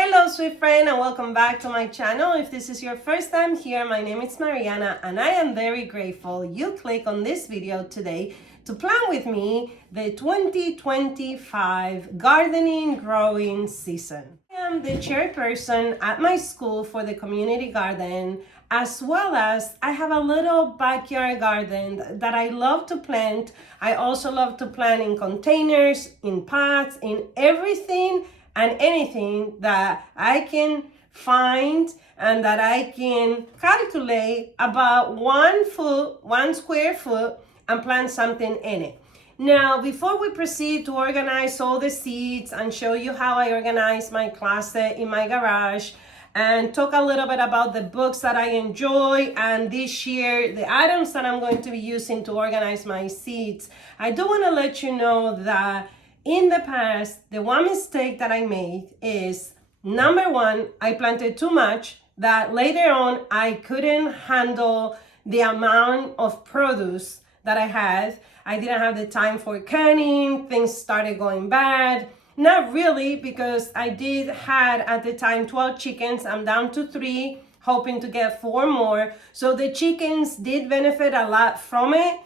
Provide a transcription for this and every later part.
Hello sweet friend, and welcome back to my channel. If this is your first time here, my name is Mariana and I am very grateful you click on this video today to plan with me the 2025 gardening growing season. I am the chairperson at my school for the community garden, as well as I have a little backyard garden that I love to plant. I also love to plant in containers, in pots, in everything and anything that I can find and that I can calculate about 1 square foot and plant something in it. Now, before we proceed to organize all the seeds and show you how I organize my closet in my garage and talk a little bit about the books that I enjoy and this year the items that I'm going to be using to organize my seeds, I do want to let you know that in the past, the one mistake that I made is, number one, I planted too much that later on I couldn't handle the amount of produce that I had. I didn't have the time for canning, things started going bad. Not really, because I did had at the time 12 chickens. I'm down to 3, hoping to get 4 more. So the chickens did benefit a lot from it.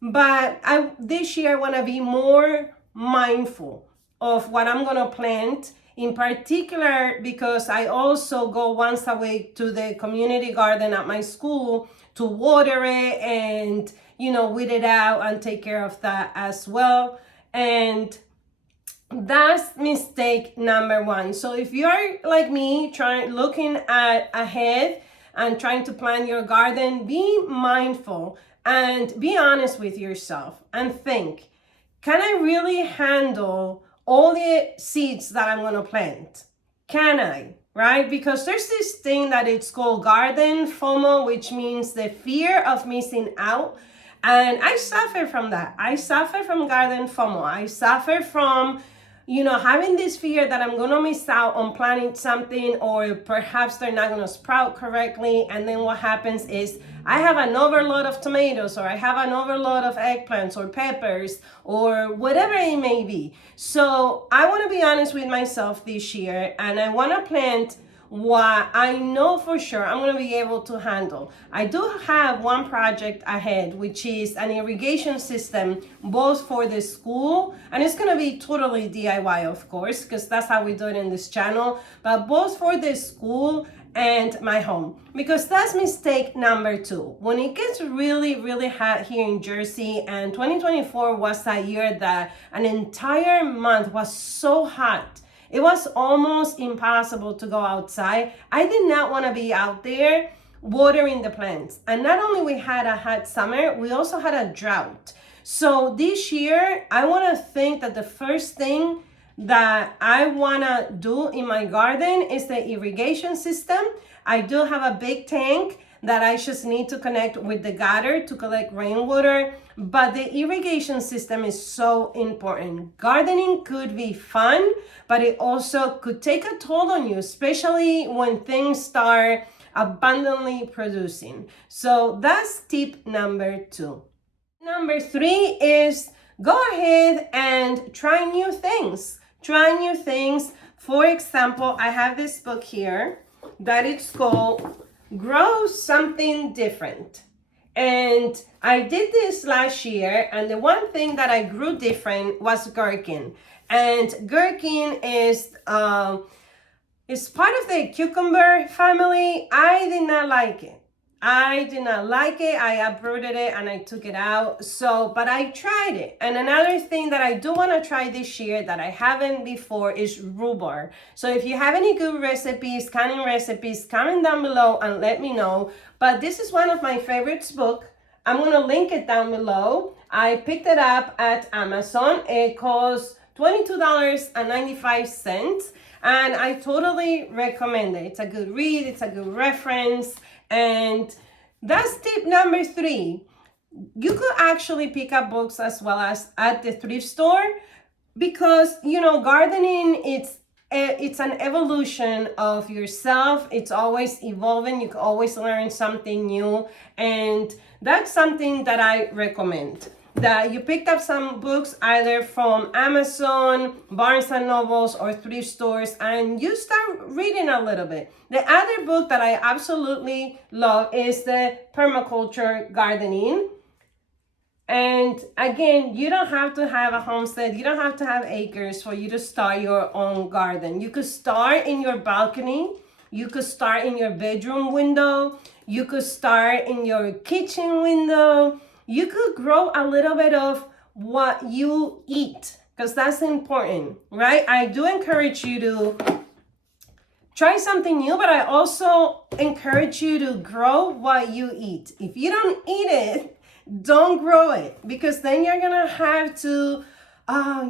But this year I want to be more mindful of what I'm going to plant, in particular because I also go once a week to the community garden at my school to water it and, weed it out and take care of that as well. And that's mistake number 1. So if you're like me, looking ahead and trying to plan your garden, be mindful and be honest with yourself and think, can I really handle all the seeds that I'm going to plant? Can I? Right? Because there's this thing that it's called garden FOMO, which means the fear of missing out. And I suffer from that. I suffer from garden FOMO. I suffer from, having this fear that I'm going to miss out on planting something, or perhaps they're not going to sprout correctly. And then what happens is I have an overload of tomatoes, or I have an overload of eggplants or peppers or whatever it may be. So I want to be honest with myself this year, and I want to plant what I know for sure I'm going to be able to handle. I do have one project ahead, which is an irrigation system, both for the school, and it's going to be totally DIY, of course, because that's how we do it in this channel, but both for the school and my home, because that's mistake number 2. When it gets really, really hot here in Jersey, and 2024 was that year that an entire month was so hot, it was almost impossible to go outside. I did not want to be out there watering the plants. And not only we had a hot summer, we also had a drought. So this year, I want to think that the first thing that I want to do in my garden is the irrigation system. I do have a big tank that I just need to connect with the gutter to collect rainwater, but the irrigation system is so important. Gardening could be fun, but it also could take a toll on you, especially when things start abundantly producing. So that's tip number 2. Number 3 is go ahead and try new things. Try new things. For example, I have this book here that it's called Grow Something Different. And I did this last year, and the one thing that I grew different was gherkin. And gherkin is part of the cucumber family. I did not like it. I uprooted it and I took it out. But I tried it. And another thing that I do want to try this year that I haven't before is rhubarb. So if you have any good recipes, canning recipes, comment down below and let me know. But this is one of my favorites book. I'm going to link it down below. I picked it up at Amazon. It costs $22.95. And I totally recommend it. It's a good read. It's a good reference. And that's tip number 3. You could actually pick up books as well as at the thrift store, because, gardening, it's an evolution of yourself. It's always evolving. You can always learn something new. And that's something that I recommend. that you picked up some books either from Amazon, Barnes and Nobles, or thrift stores, and you start reading a little bit. The other book that I absolutely love is the Permaculture Gardening. And again, you don't have to have a homestead. You don't have to have acres for you to start your own garden. You could start in your balcony. You could start in your bedroom window. You could start in your kitchen window. You could grow a little bit of what you eat, because that's important, right? I do encourage you to try something new, but I also encourage you to grow what you eat. If you don't eat it, don't grow it, because then you're gonna have to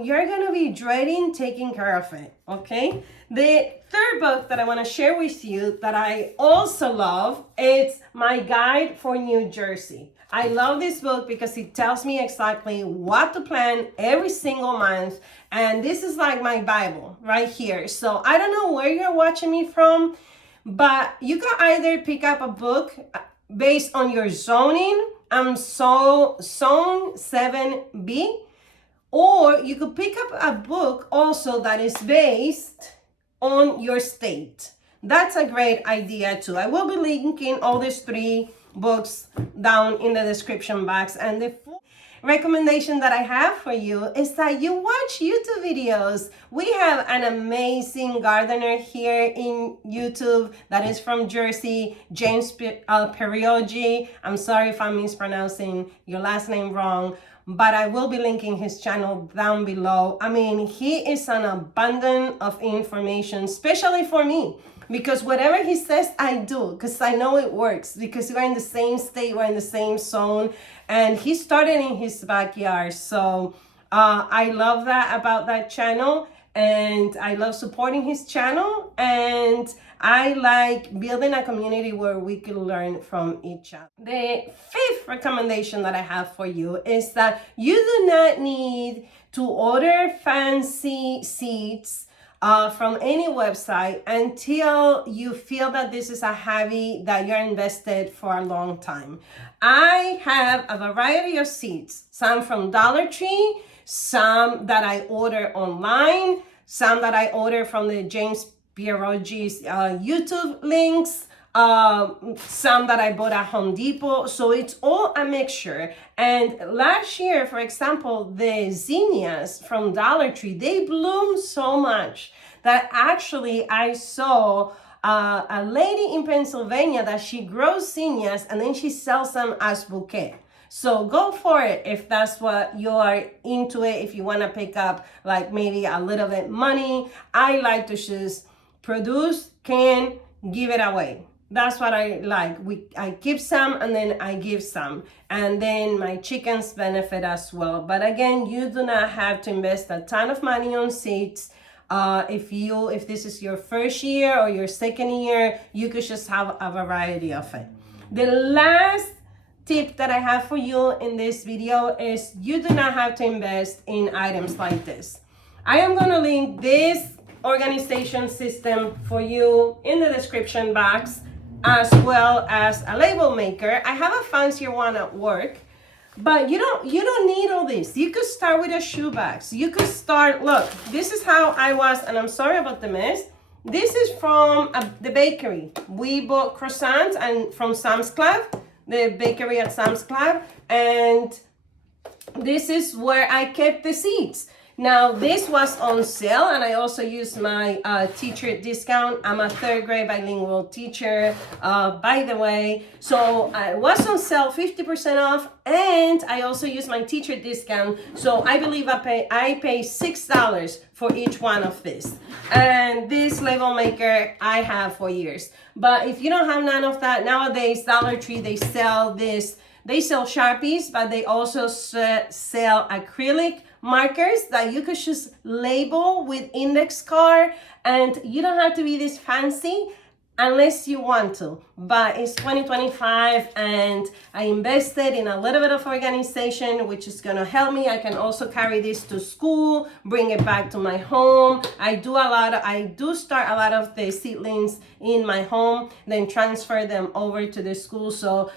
you're gonna be dreading taking care of it. Okay, the third book that I want to share with you that I also love, it's My Guide for New Jersey. I love this book because it tells me exactly what to plant every single month, and this is like my Bible right here. So I don't know where you're watching me from, but you can either pick up a book based on your zoning. So Zone 7B, or you could pick up a book also that is based on your state. That's a great idea too. I will be linking all these three books down in the description box. And the fourth recommendation that I have for you is that you watch YouTube videos. We have an amazing gardener here in YouTube that is from Jersey, James Prigioni. I'm sorry if I'm mispronouncing your last name wrong, but I will be linking his channel down below. I mean, he is an abundance of information, especially for me, because whatever he says, I do, because I know it works, because we're in the same state, we're in the same zone, and he started in his backyard. So I love that about that channel, and I love supporting his channel, and I like building a community where we can learn from each other. The fifth recommendation that I have for you is that you do not need to order fancy seeds from any website until you feel that this is a hobby that you're invested for a long time. I have a variety of seeds, some from Dollar Tree, some that I order online, some that I order from the James Prigioni's YouTube links, some that I bought at Home Depot. So it's all a mixture. And last year, for example, the zinnias from Dollar Tree, they bloomed so much that actually I saw a lady in Pennsylvania that she grows zinnias and then she sells them as bouquet. So go for it if that's what you are into it. If you want to pick up like maybe a little bit money, I like to just produce, can, give it away. That's what I like. I keep some and then I give some, and then my chickens benefit as well. But again, you do not have to invest a ton of money on seeds. If this is your first year or your second year, you could just have a variety of it. The last tip that I have for you in this video is you do not have to invest in items like this. I am going to link this organization system for you in the description box, as well as a label maker. I have a fancier one at work, but you don't need all this. You could start with a shoebox. You could start, look, this is how I was, and I'm sorry about the mess. This is from the bakery. We bought croissants and from Sam's Club, the bakery at Sam's Club, and this is where I kept the seeds. Now, this was on sale, and I also used my teacher discount. I'm a third grade bilingual teacher, by the way. So it was on sale, 50% off, and I also used my teacher discount. So I believe I pay $6 for each one of this. And this label maker I have for years. But if you don't have none of that, nowadays, Dollar Tree, they sell this. They sell Sharpies, but they also sell acrylic markers that you could just label with index card, and you don't have to be this fancy unless you want to. But it's 2025 and I invested in a little bit of organization, which is going to help me. I can also carry this to school, bring it back to my home. I do start a lot of the seedlings in my home, then transfer them over to the school. So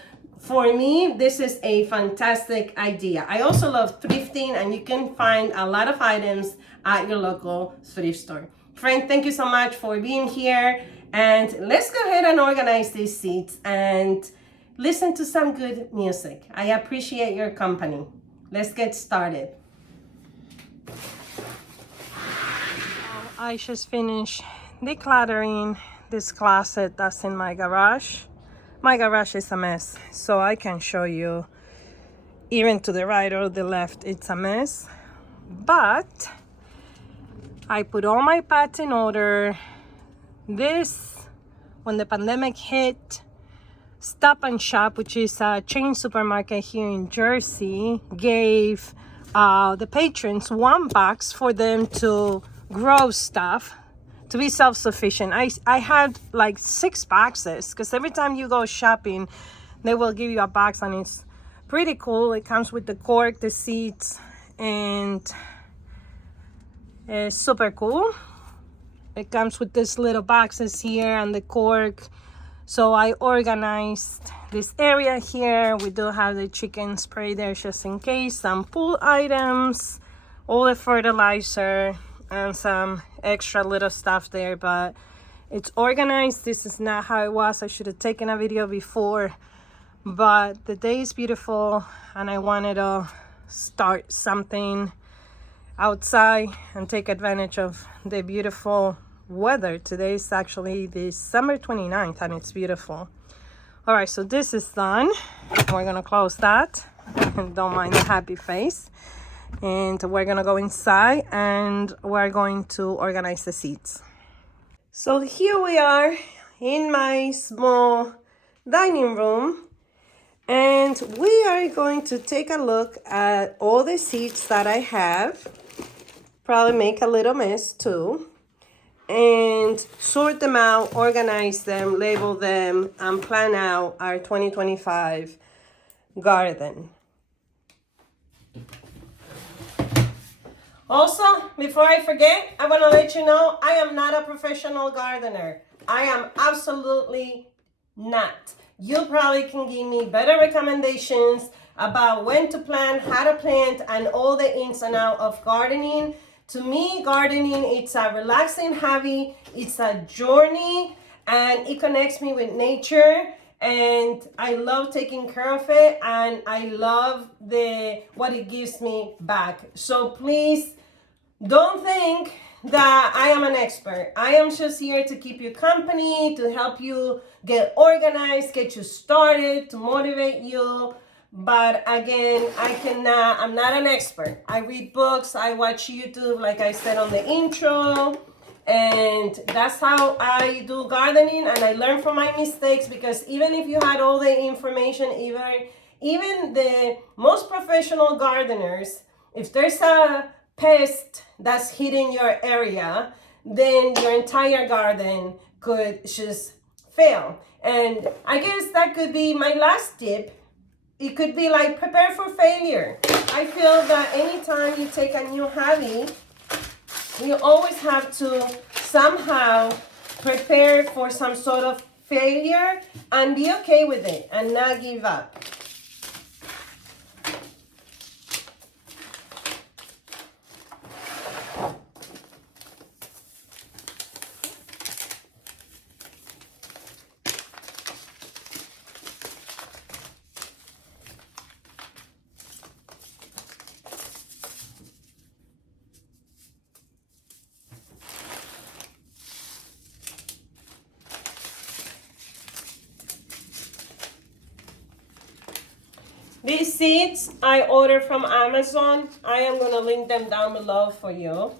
For me, this is a fantastic idea. I also love thrifting, and you can find a lot of items at your local thrift store. Friend, thank you so much for being here. And let's go ahead and organize these seats and listen to some good music. I appreciate your company. Let's get started. I just finished decluttering this closet that's in my garage. My garage is a mess, so I can show you even to the right or the left, it's a mess. But I put all my pots in order. This, when the pandemic hit, Stop and Shop, which is a chain supermarket here in Jersey, gave the patrons one box for them to grow stuff, to be self-sufficient. I had like 6 boxes, because every time you go shopping, they will give you a box, and it's pretty cool. It comes with the cork, the seeds, and it's super cool. It comes with these little boxes here and the cork. So I organized this area here. We do have the chicken spray there just in case, some pool items, all the fertilizer, and some extra little stuff there, but it's organized. This is not how it was. I should have taken a video before, but the day is beautiful, and I wanted to start something outside and take advantage of the beautiful weather. Today is actually December 29th, and it's beautiful. All right, so this is done. We're gonna close that. Don't mind the happy face. And we're gonna go inside, and we're going to organize the seats. So here we are in my small dining room, and we are going to take a look at all the seats that I have. Probably make a little mess too, and sort them out, organize them, label them, and plan out our 2025 garden. Also, before I forget, I want to let you know I am not a professional gardener. I am absolutely not. You probably can give me better recommendations about when to plant, how to plant, and all the ins and outs of gardening. To me, gardening, it's a relaxing hobby, it's a journey, and it connects me with nature, and I love taking care of it, and I love what it gives me back. So please don't think that I am an expert. I am just here to keep you company, to help you get organized, get you started, to motivate you. But again, I'm not an expert. I read books, I watch YouTube, like I said on the intro, and that's how I do gardening, and I learn from my mistakes, because even if you had all the information, even the most professional gardeners, if there's a pest that's hitting your area, then your entire garden could just fail. And I guess that could be my last tip. It could be like, prepare for failure. I feel that anytime you take a new hobby, you always have to somehow prepare for some sort of failure and be okay with it and not give up. These seeds I ordered from Amazon. I am going to link them down below for you.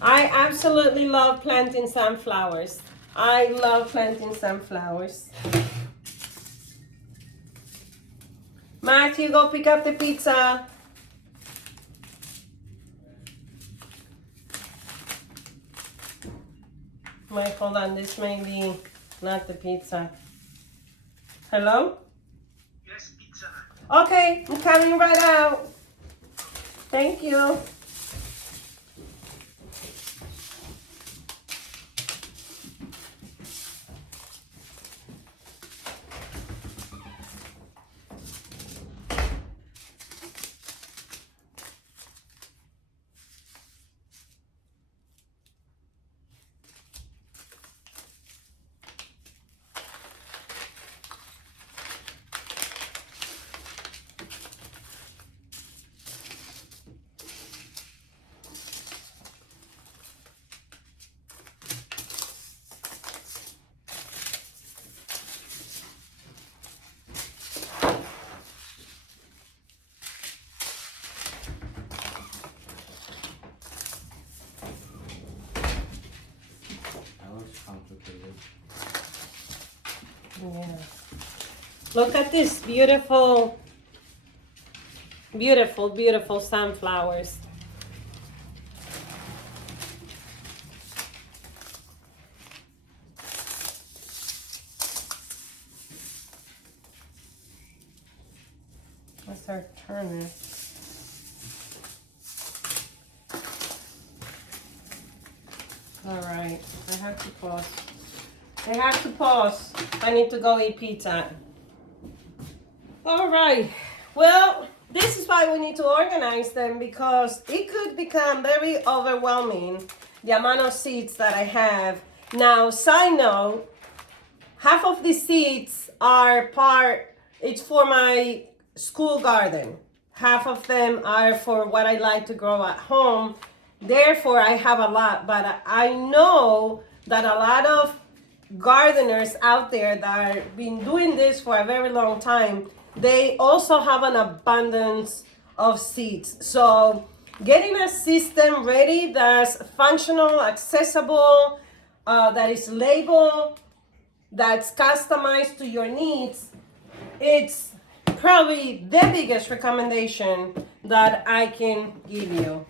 I absolutely love planting sunflowers. I love planting sunflowers. Matthew, go pick up the pizza. Wait, hold on. This may be not the pizza. Hello? Yes, pizza. Okay, I'm coming right out. Thank you. That looks complicated. Yeah. Look at this beautiful, beautiful, beautiful sunflowers. Let's start turning. All right, I have to pause. I have to pause. I need to go eat pizza. All right. Well, this is why we need to organize them, because it could become very overwhelming, the amount of seeds that I have. Now, side note, half of the seeds it's for my school garden. Half of them are for what I like to grow at home. Therefore, I have a lot, but I know that a lot of gardeners out there that have been doing this for a very long time, they also have an abundance of seeds. So getting a system ready that's functional, accessible, that is labeled, that's customized to your needs, it's probably the biggest recommendation that I can give you.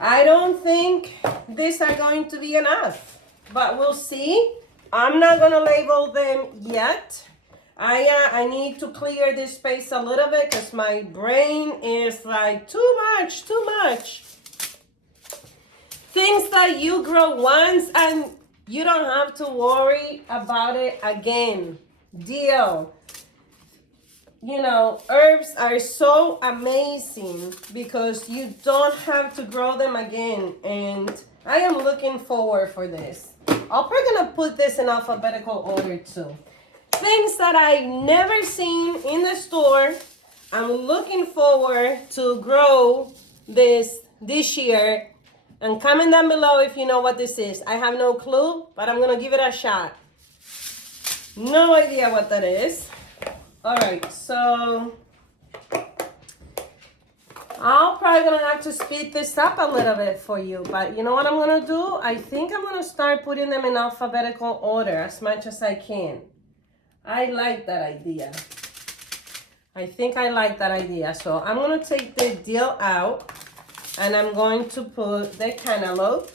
I don't think these are going to be enough, but we'll see. I'm not gonna label them yet. I need to clear this space a little bit because my brain is like too much. Things that you grow once and you don't have to worry about it again. Deal. You know, herbs are so amazing because you don't have to grow them again, and I am looking forward for this. I'm probably gonna put this in alphabetical order too. Things that I never seen in the store. I'm looking forward to grow this year, and comment down below if you know what this is. I have no clue, but I'm gonna give it a shot. No idea what that is. All right, so I'm probably gonna have to speed this up a little bit for you, but you know what I'm gonna do? I think I'm gonna start putting them in alphabetical order as much as I can. I like that idea. I think I like that idea. So I'm gonna take the dill out and I'm going to put the cantaloupe.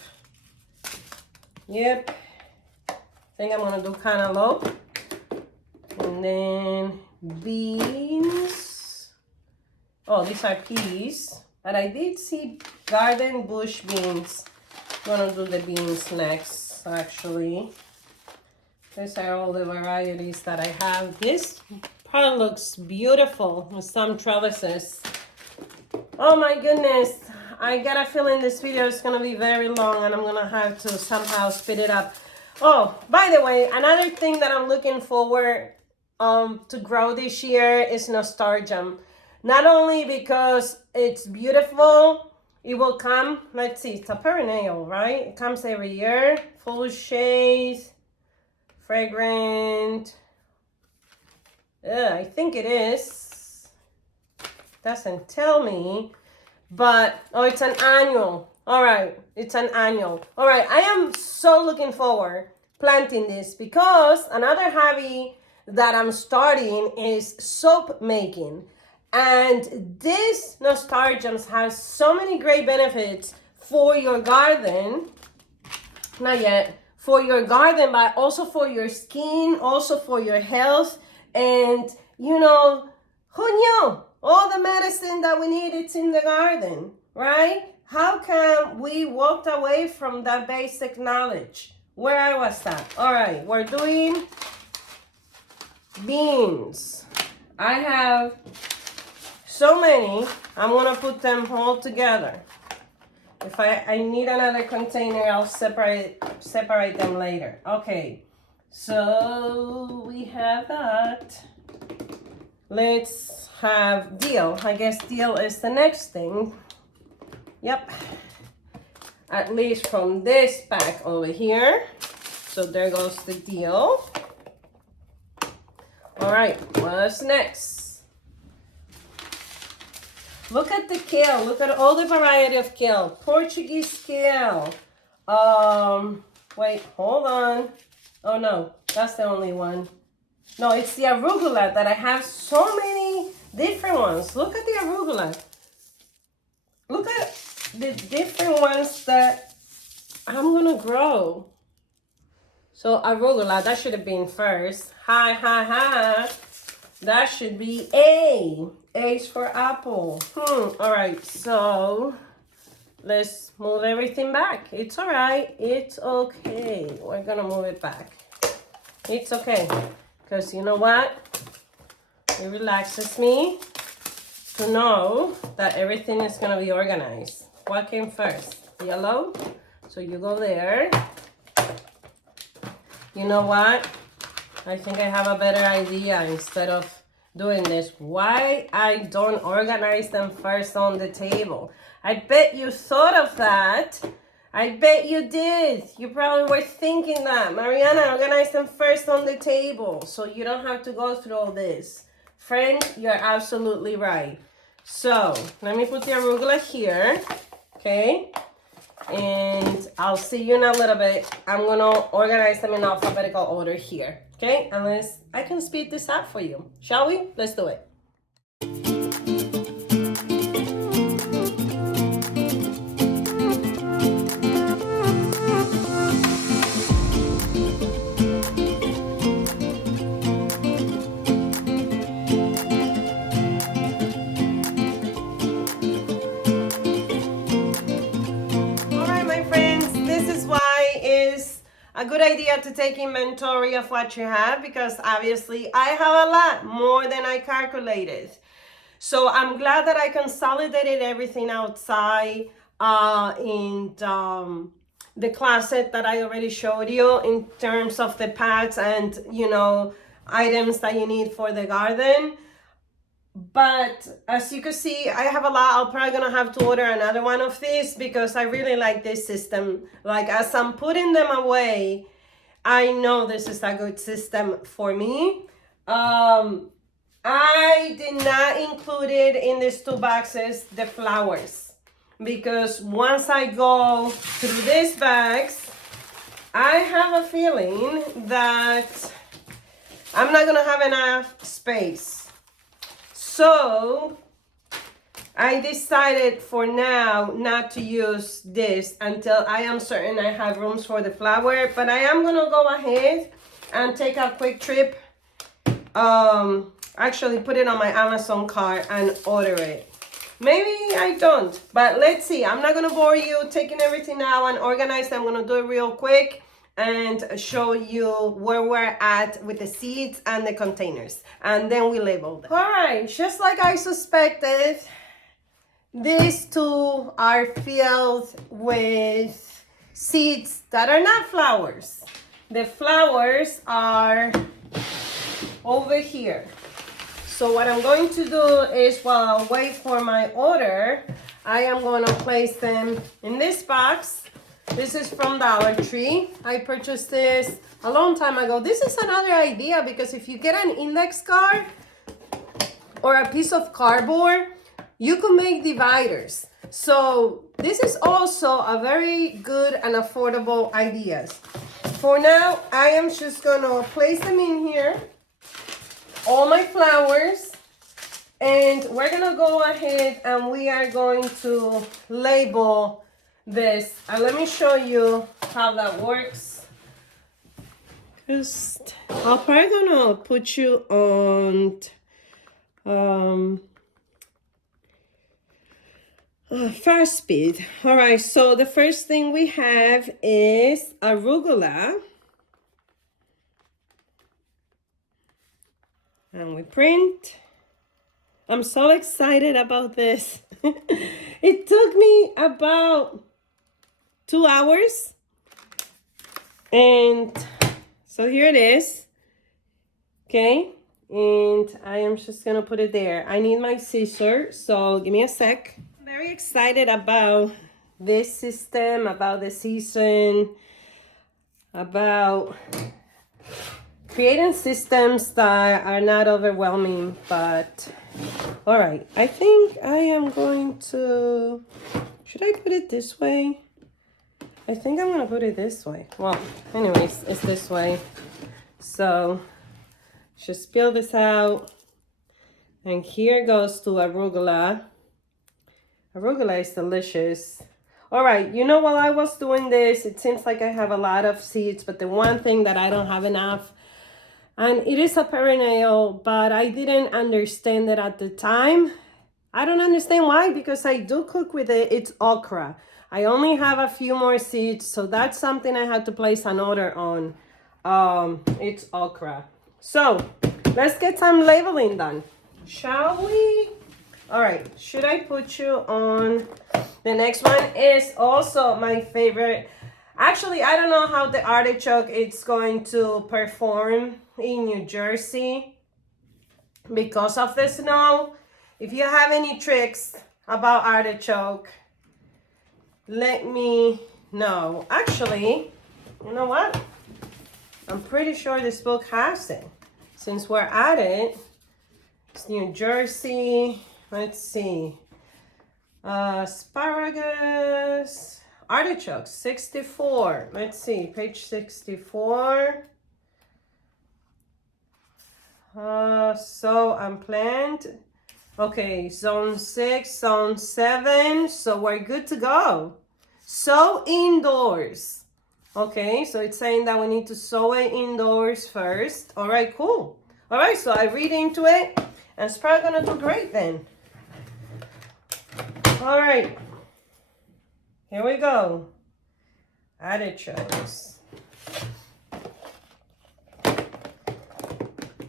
Yep, I think I'm gonna do cantaloupe. And then beans. Oh, these are peas. But I did see garden bush beans. I'm gonna do the beans next, actually. These are all the varieties that I have. This part looks beautiful with some trellises. Oh my goodness. I got a feeling this video is gonna be very long and I'm gonna have to somehow speed it up. Oh, by the way, another thing that I'm looking forward to grow this year is nasturtium. Not only because it's beautiful, it will come, let's see, it's a perennial, right? It comes every year, full shade, fragrant. I think it is. Doesn't tell me, but, oh, it's an annual. All right, it's an annual. All right, I am so looking forward planting this because another hobby that I'm starting is soap making. And this nasturtiums has so many great benefits for your garden. Not yet. For your garden, but also for your skin, also for your health. And, you know, who knew? All the medicine that we need, it's in the garden, right? How come we walked away from that basic knowledge? Where I was at? All right, we're doing beans. I have so many, I'm gonna put them all together. If I need another container, I'll separate them later. Okay, so we have that. Let's have dill. I guess dill is the next thing. Yep. At least from this pack over here. So there goes the dill. All right, what's next? Look at the kale. Look at all the variety of kale. Portuguese kale. Wait, hold on. Oh no, that's the only one. No, it's the arugula that I have so many different ones. Look at the arugula. Look at the different ones that I'm gonna grow. So arugula, that should have been first. Ha. That should be A. A's for apple. All right, so let's move everything back. It's all right. It's okay. We're gonna move it back. It's okay. Because you know what? It relaxes me to know that everything is gonna be organized. What came first? Yellow. So you go there. You know what? I think I have a better idea instead of doing this. Why I don't organize them first on the table? I bet you thought of that. I bet you did. You probably were thinking that. Mariana, organize them first on the table so you don't have to go through all this. Friend, you're absolutely right. So, let me put the arugula here, okay? And I'll see you in a little bit. I'm gonna organize them in alphabetical order here, okay? Unless I can speed this up for you. Shall we? Let's do it. A good idea to take inventory of what you have, because obviously I have a lot more than I calculated. So I'm glad that I consolidated everything outside in the closet that I already showed you in terms of the pads and, you know, items that you need for the garden. But as you can see, I have a lot. I'm probably gonna have to order another one of these because I really like this system. Like, as I'm putting them away, I know this is a good system for me. I did not include it in these two boxes, the flowers, because once I go through these bags, I have a feeling that I'm not gonna have enough space. So I decided for now not to use this until I am certain I have rooms for the flower, but I am gonna go ahead and take a quick trip, actually put it on my Amazon cart and order it. Maybe I don't, but let's see. I'm not gonna bore you taking everything out and organize. I'm gonna do it real quick and show you where we're at with the seeds and the containers, and then we label them. All right, just like I suspected, these two are filled with seeds that are not flowers. The flowers are over here. So what I'm going to do is, while I wait for my order, I am going to place them in this box. This is from Dollar Tree. I purchased this a long time ago. This is another idea, because if you get an index card or a piece of cardboard, you can make dividers. So this is also a very good and affordable idea. For now, I am just gonna place them in here, all my flowers, and we're gonna go ahead and we are going to label this. And let me show you how that works. Just, I'm probably gonna put you on fast speed. All right, so the first thing we have is arugula. And we print. I'm so excited about this. It took me about 2 hours. And so here it is. Okay. And I am just gonna put it there. I need my scissor, so give me a sec. I'm very excited about this system, about the season, about creating systems that are not overwhelming, but all right. I think I am going to, should I put it this way? I think I'm gonna put it this way. Well, anyways, it's this way. So just peel this out. And here goes to arugula. Arugula is delicious. All right, you know, while I was doing this, it seems like I have a lot of seeds, but the one thing that I don't have enough, and it is a perennial, but I didn't understand it at the time. I don't understand why, because I do cook with it. It's okra. I only have a few more seeds, so that's something I had to place an order on. It's okra. So let's get some labeling done, shall we? All right, should I put you on? The next one is also my favorite. Actually, I don't know how the artichoke is going to perform in New Jersey because of the snow. If you have any tricks about artichoke, let me know. Actually, you know what? I'm pretty sure this book has it. Since we're at it, it's New Jersey. Let's see. Asparagus, artichokes, 64. Let's see, page 64. So unplanned. Okay, zone 6, zone 7. So we're good to go. Sow indoors. Okay, so it's saying that we need to sow it indoors first. All right, cool. All right, so I read into it, and it's probably gonna do great then. All right, here we go. Artichokes.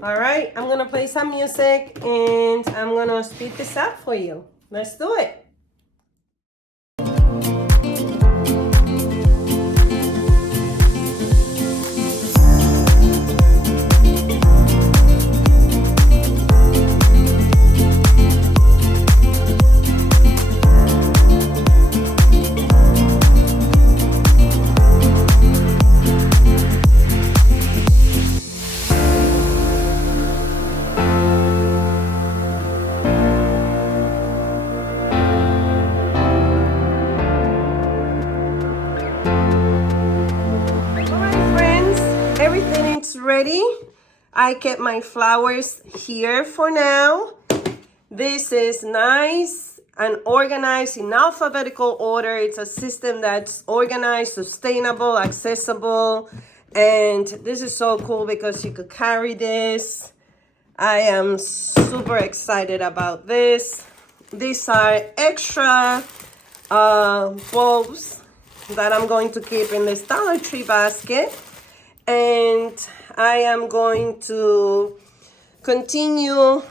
All right, I'm gonna play some music and I'm gonna speed this up for you. Let's do it. Ready. I kept my flowers here for now. This is nice and organized in alphabetical order. It's a system that's organized, sustainable, accessible, and this is so cool because you could carry this. I am super excited about this. These are extra bulbs that I'm going to keep in this Dollar Tree basket. And I am going to continue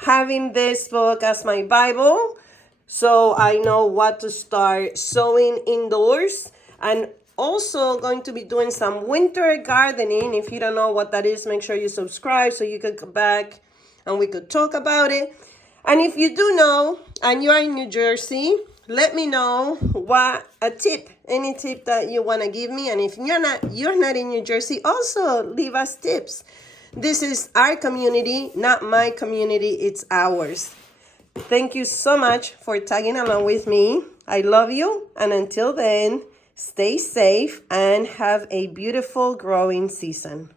having this book as my Bible, so I know what to start sowing indoors. And also going to be doing some winter gardening. If you don't know what that is, make sure you subscribe so you can come back and we could talk about it. And if you do know and you are in New Jersey, let me know what a tip, any tip that you want to give me. And if you're not in New Jersey, also leave us tips. This is our community, not my community, it's ours. Thank you so much for tagging along with me. I love you. And until then, stay safe and have a beautiful growing season.